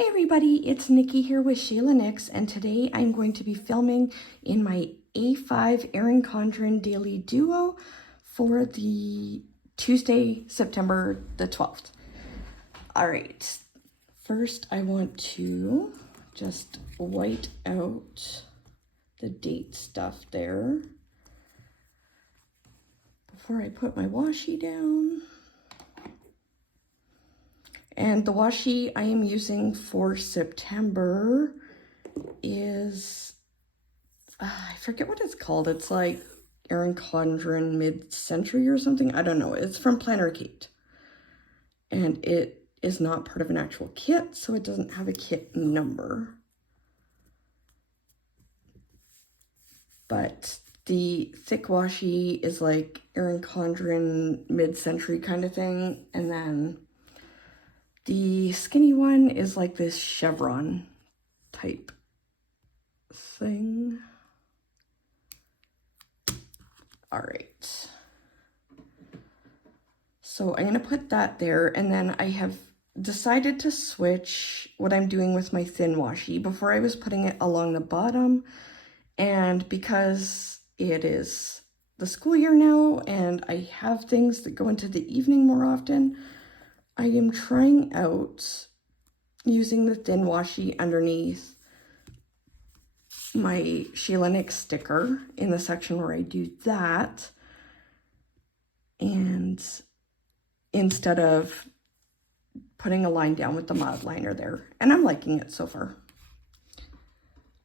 Hi everybody, it's Nikki here with Sheila Nix, and today I'm going to be filming in my A5 Erin Condren Daily Duo for the Tuesday, September the 12th. Alright, first I want to just white out the date stuff there before I put my washi down. And the washi I am using for September is, I forget what it's called. It's like Erin Condren Mid-Century or something. I don't know. It's from Planner Kate. And it is not part of an actual kit, so it doesn't have a kit number. But the thick washi is like Erin Condren Mid-Century kind of thing. And then the skinny one is like this chevron type thing. All right. So I'm going to put that there, and then I have decided to switch what I'm doing with my thin washi. Before I was putting it along the bottom, and because it is the school year now and I have things that go into the evening more often, I am trying out using the thin washi underneath my Sheila Nix sticker in the section where I do that, and instead of putting a line down with the mod liner there, and I'm liking it so far.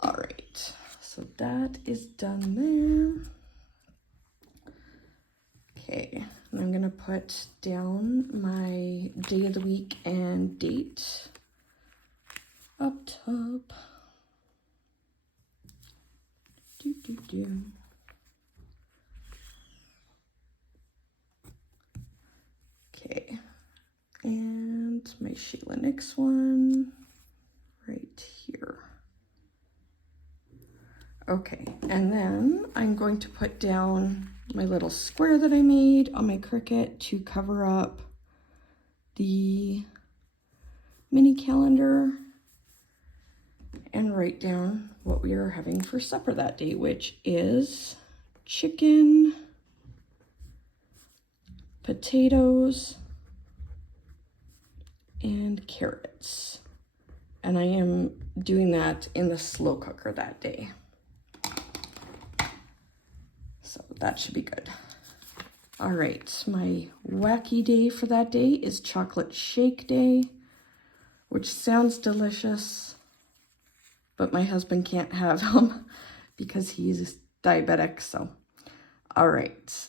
All right, so that is done there. Okay, and I'm gonna put down my day of the week and date up top. Okay, and my Sheila Nix one right here. Okay, and then I'm going to put down my little square that I made on my Cricut to cover up the mini calendar and write down what we are having for supper that day, which is chicken, potatoes, and carrots. And I am doing that in the slow cooker that day. So that should be good. All right, my wacky day for that day is chocolate shake day, which sounds delicious, but my husband can't have them because he's diabetic, so. All right,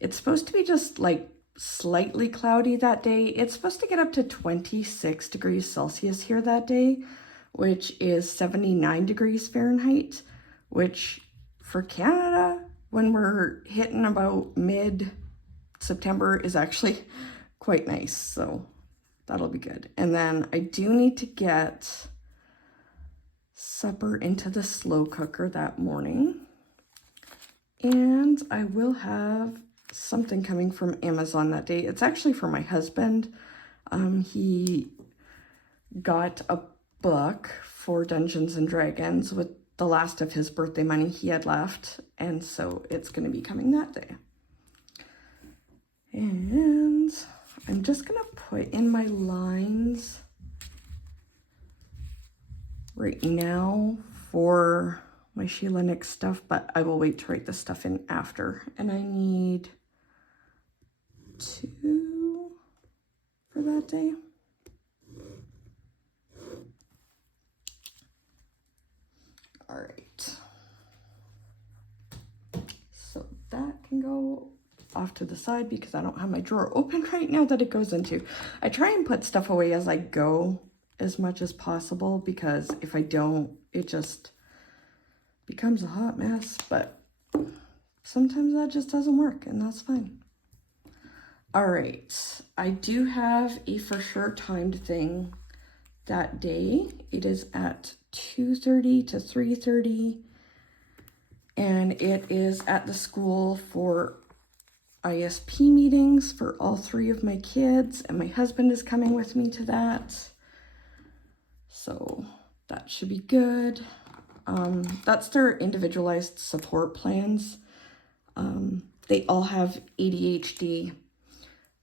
it's supposed to be just like slightly cloudy that day. It's supposed to get up to 26 degrees Celsius here that day, which is 79 degrees Fahrenheit, which for Canada, when we're hitting about mid-September, is actually quite nice, so that'll be good. And then I do need to get supper into the slow cooker that morning, and I will have something coming from Amazon that day. It's actually for my husband. He got a book for Dungeons and Dragons with the last of his birthday money he had left, and so it's going to be coming that day. And I'm just going to put in my lines right now for my Sheila Nix stuff, but I will wait to write this stuff in after. And I need 2 for that day. All right, so that can go off to the side because I don't have my drawer open right now that it goes into. I try and put stuff away as I go as much as possible, because if I don't, it just becomes a hot mess, but sometimes that just doesn't work, and that's fine. All right, I do have a for sure timed thing that day. It is at 2:30 to 3:30, and it is at the school for ISP meetings for all 3 of my kids, and my husband is coming with me to that. So that should be good. That's their individualized support plans. They all have ADHD.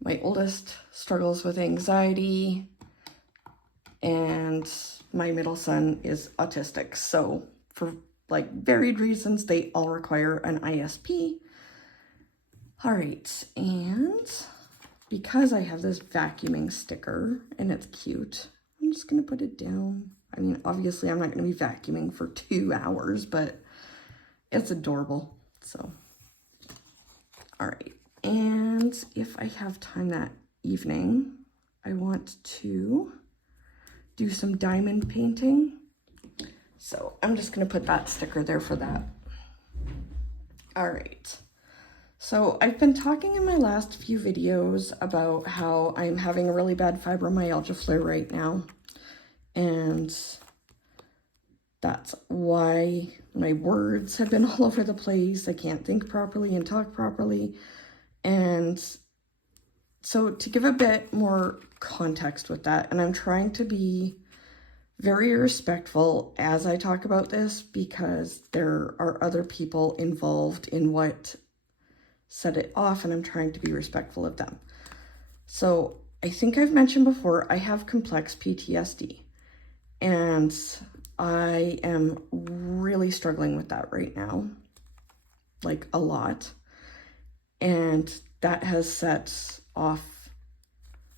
My oldest struggles with anxiety, and my middle son is autistic. So for like varied reasons, they all require an ISP. All right, and because I have this vacuuming sticker and it's cute, I'm just gonna put it down. I mean, obviously I'm not gonna be vacuuming for 2 hours, but it's adorable, so. All right, and if I have time that evening, I want to do some diamond painting. So I'm just gonna put that sticker there for that. All right. So I've been talking in my last few videos about how I'm having a really bad fibromyalgia flare right now. And that's why my words have been all over the place. I can't think properly and talk properly. And so to give a bit more context with that, and I'm trying to be very respectful as I talk about this because there are other people involved in what set it off, and I'm trying to be respectful of them. So I think I've mentioned before, I have complex PTSD, and I am really struggling with that right now, like a lot. And that has set off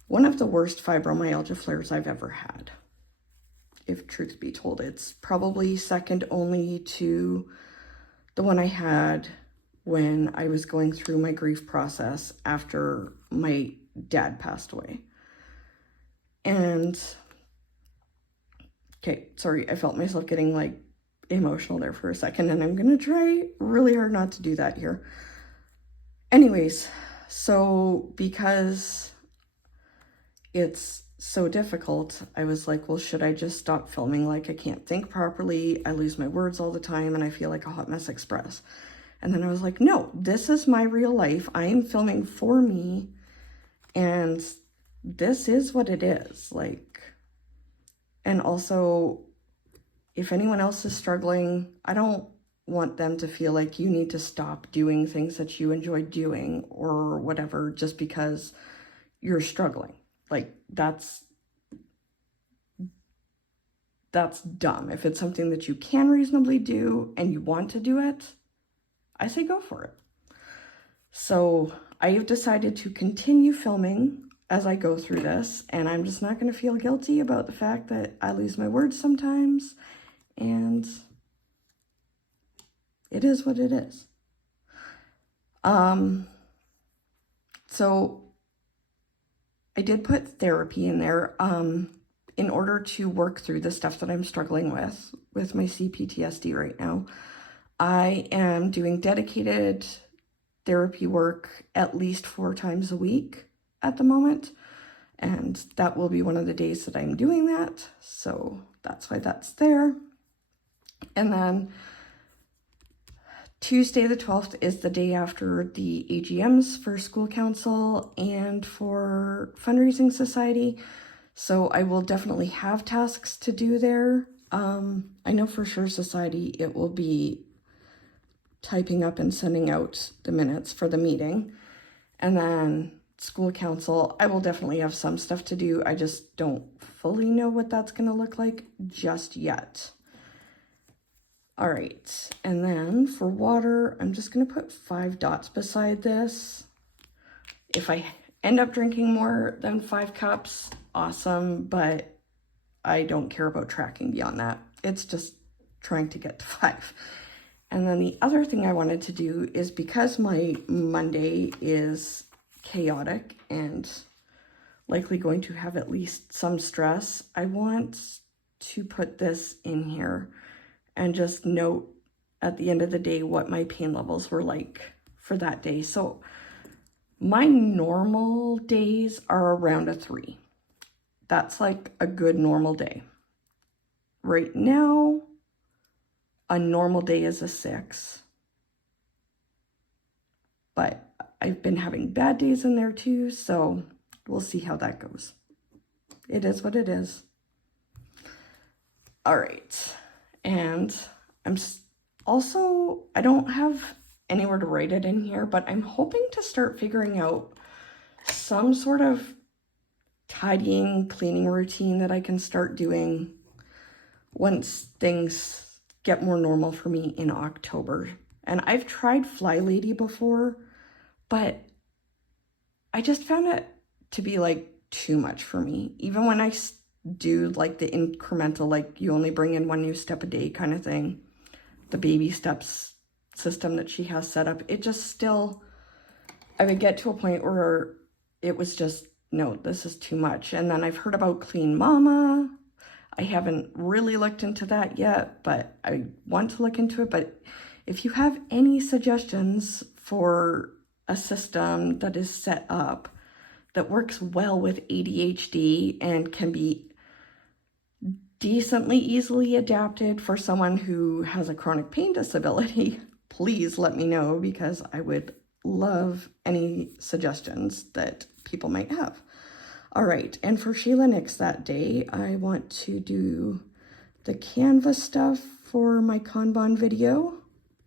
one of the worst fibromyalgia flares I've ever had. If truth be told, it's probably second only to the one I had when I was going through my grief process after my dad passed away. And, okay, sorry, I felt myself getting like emotional there for a second, and I'm gonna try really hard not to do that here. Anyways, so because it's so difficult, I was like, well, should I just stop filming? Like, I can't think properly, I lose my words all the time, and I feel like a hot mess express. And then I was like, no, this is my real life. I am filming for me, and this is what it is. Like, and also, if anyone else is struggling, I don't want them to feel like you need to stop doing things that you enjoy doing or whatever just because you're struggling. Like, that's dumb. If it's something that you can reasonably do and you want to do it, I say go for it. So I have decided to continue filming as I go through this, and I'm just not going to feel guilty about the fact that I lose my words sometimes, and it is what it is. So I did put therapy in there in order to work through the stuff that I'm struggling with my CPTSD right now. I am doing dedicated therapy work at least 4 times a week at the moment, and that will be one of the days that I'm doing that, so that's why that's there. And then Tuesday the 12th is the day after the AGMs for school council and for fundraising society, so I will definitely have tasks to do there. I know for sure society, it will be typing up and sending out the minutes for the meeting. And then school council, I will definitely have some stuff to do. I just don't fully know what that's going to look like just yet. All right, and then for water, I'm just going to put 5 dots beside this. If I end up drinking more than 5 cups, awesome, but I don't care about tracking beyond that. It's just trying to get to 5. And then the other thing I wanted to do is, because my Monday is chaotic and likely going to have at least some stress, I want to put this in here and just note at the end of the day what my pain levels were like for that day. So my normal days are around a 3. That's like a good normal day. Right now, a normal day is a 6. But I've been having bad days in there too, so we'll see how that goes. It is what it is. All right. And also, I don't have anywhere to write it in here, but I'm hoping to start figuring out some sort of tidying, cleaning routine that I can start doing once things get more normal for me in October. And I've tried Fly Lady before, but I just found it to be like too much for me. Even when I do like the incremental, like you only bring in one new step a day kind of thing, the baby steps system that she has set up, it just still, I would get to a point where it was just, no, this is too much. And then I've heard about Clean Mama. I haven't really looked into that yet, but I want to look into it. But if you have any suggestions for a system that is set up that works well with ADHD and can be decently easily adapted for someone who has a chronic pain disability, please let me know, because I would love any suggestions that people might have. All right, and for Sheila Nix that day, I want to do the Canva stuff for my Kanban video.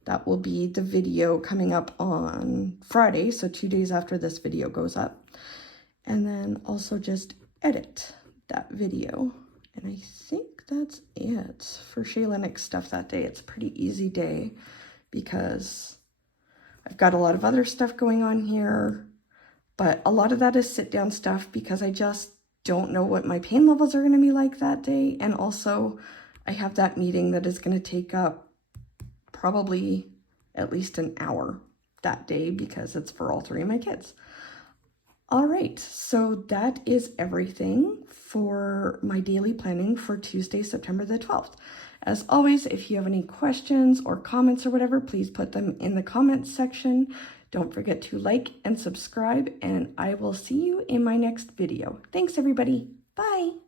That will be the video coming up on Friday, so 2 days after this video goes up. And then also just edit that video. And I think that's it for Sheila Nix stuff that day. It's a pretty easy day because I've got a lot of other stuff going on here, but a lot of that is sit down stuff because I just don't know what my pain levels are going to be like that day. And also I have that meeting that is going to take up probably at least an hour that day because it's for all three of my kids. All right, so that is everything for my daily planning for Tuesday, September the 12th. As always, if you have any questions or comments or whatever, please put them in the comments section. Don't forget to like and subscribe, and I will see you in my next video. Thanks, everybody. Bye.